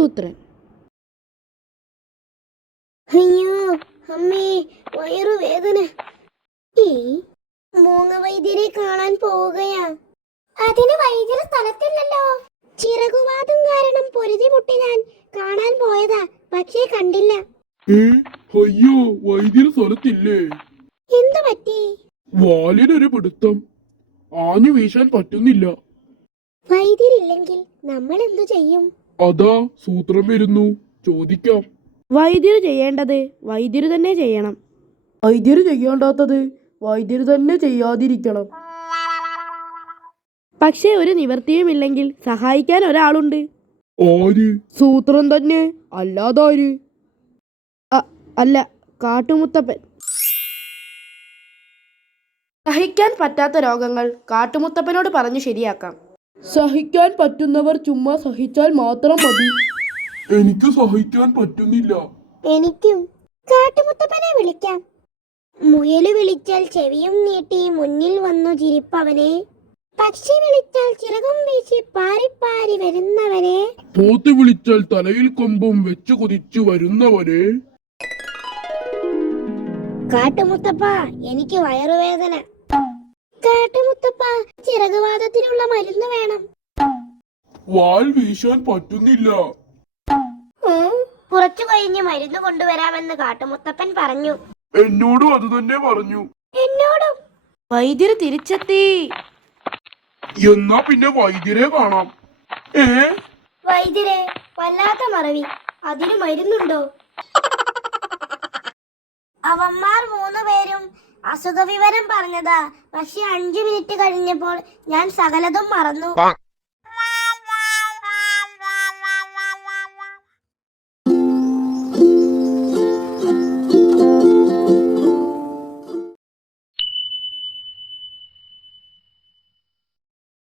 സൂത്രൻ. അയ്യോ അമ്മേ, വയറുവേദന. ഈ മൂങ്ങ വൈദ്യരെ കാണാൻ പോവുകയാ. അതിന് വൈദ്യർ സ്ഥലത്തില്ലല്ലോ. ചിറകുവാദം കാരണം പൊരുതിമുട്ടി ഞാൻ കാണാൻ പോയതാ, പക്ഷേ കണ്ടില്ല. അയ്യോ, വൈദ്യർ സ്ഥലത്തില്ലേ? എന്തു പറ്റി? വാലിനൊരു പിടുത്തം, ആഞ്ഞു വീശാൻ പറ്റുന്നില്ല. വൈദ്യരില്ലെങ്കിൽ നമ്മൾ എന്തു ചെയ്യും? അതാ സൂത്രം വരുന്നു, ചോദിക്കാം. വൈദ്യര് ചെയ്യേണ്ടത് വൈദ്യര് തന്നെ ചെയ്യണം. വൈദ്യര് ചെയ്യേണ്ടാത്തത് വൈദ്യര് തന്നെ ചെയ്യാതിരിക്കണം. പക്ഷേ ഒരു നിവൃത്തിയുമില്ലെങ്കിൽ സഹായിക്കാൻ ഒരാളുണ്ട്. ആര്? സൂത്രം തന്നെ, അല്ലാതാര്? അല്ല, കാട്ടുമുത്തപ്പൻ. സഹിക്കാൻ പറ്റാത്ത രോഗങ്ങൾ കാട്ടുമുത്തപ്പനോട് പറഞ്ഞു ശരിയാക്കാം. സഹിക്കാൻ പറ്റുന്നവർ ചുമ്മാ സഹിച്ചാൽ മാത്രം മതി. എനിക്ക് സഹിക്കാൻ പറ്റുന്നില്ല. എനിക്കും. കാട്ടുമുത്തപ്പനെ വിളിക്കാം. മുയല് വിളിച്ചാൽ ചെവിയും നീട്ടി മുന്നിൽ വന്നു ചിരിപ്പവനെ. പക്ഷി വിളിച്ചാൽ ചിറകും വീശി പാരിപ്പാരി വരുന്നവനെ. പോത്ത് വിളിച്ചാൽ തലയിൽ കൊമ്പും വെച്ചു കുതിച്ചു വരുന്നവനെ. കാട്ടുമുത്തപ്പ, എനിക്ക് വയറുവേദന. കാട്ടുമുത്തപ്പ, ചിറകുവാദത്തിനുള്ള മരുന്ന് വേണം. വാൽ വീശാൻ പറ്റുന്നില്ല. കുറച്ചു കഴിഞ്ഞ് മരുന്ന് കൊണ്ടുവരാമെന്ന് കാട്ടുമുത്തപ്പൻ പറഞ്ഞു. എന്നോടും അത് തന്നെ പറഞ്ഞു. എന്നോടും. വൈദ്യര് തിരിച്ചെത്തി. എന്നാ പിന്നെ വൈദ്യരെ കാണാം. വൈദ്യരെ, വല്ലാത്ത മറവി. അതിന് മരുന്നുണ്ടോ? അവന്മാർ 3 പേരും അസുഖവിവരം പറഞ്ഞതാ. പക്ഷെ 5 മിനിറ്റ് കഴിഞ്ഞപ്പോൾ ഞാൻ സകലതും മറന്നു.